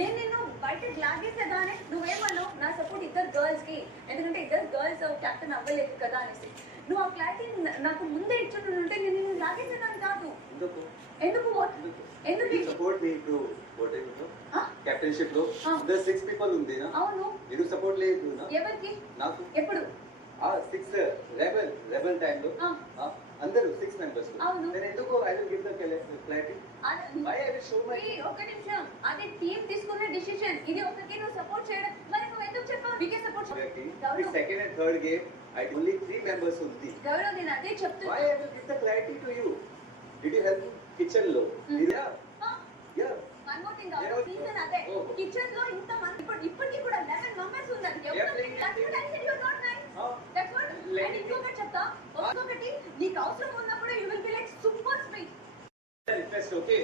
నేను నిన్ను బయటకు లాగేసేదానే నువ్వేమన్నావు నా సపోర్ట్ ఇద్దరు గర్ల్స్ కి, ఎందుకంటే ఇద్దరు గర్ల్స్ క్యాప్టెన్ అవ్వలేదు కదా అనేసి. నువ్వు ఆ క్లారిటీ నాకు ముందే ఇచ్చుంటే నేను నిన్ను లాగేసేదాన్ని కాదు. ఎందుకు ఎందుకు ఎందుకు సపోర్ట్ మీ టు కెప్టెన్షిప్ లో అందరు 6 పీపుల్ ఉంది నా. అవును, నీకు సపోర్ట్ లేదు నా. ఎవరికి నాకు ఎప్పుడు 6 రెబెల్ టైం లో అందరూ 6 మెంబర్స్. అవును. నేను ఎందుకు I will give the clarity why I will show my. ఒక నిమిషం, అది టీం తీసుకున్న డిసిషన్. ఇది ఒకరికి నువ్వు సపోర్ట్ చేయడం, మరి నువ్వు ఎందుకు చెప్పావు వికే support the second and third game I only 3 members ఉంది. గౌరవ్ నేను అదే చెప్తున్నా. Why I will give the clarity to you. Did you help kitchen లో? Yeah yeah one more thing Gaurav, season అదే కిచెన్ లో ఇంత మంది ఇప్పటికి కూడా 11 మెంబర్స్ ఉన్నారు. అండ్ ఇంకొకటి చెప్తా, ఇంకొకటి నీకు అవసరం ఉన్నప్పుడు you will be like super sweet. Request okay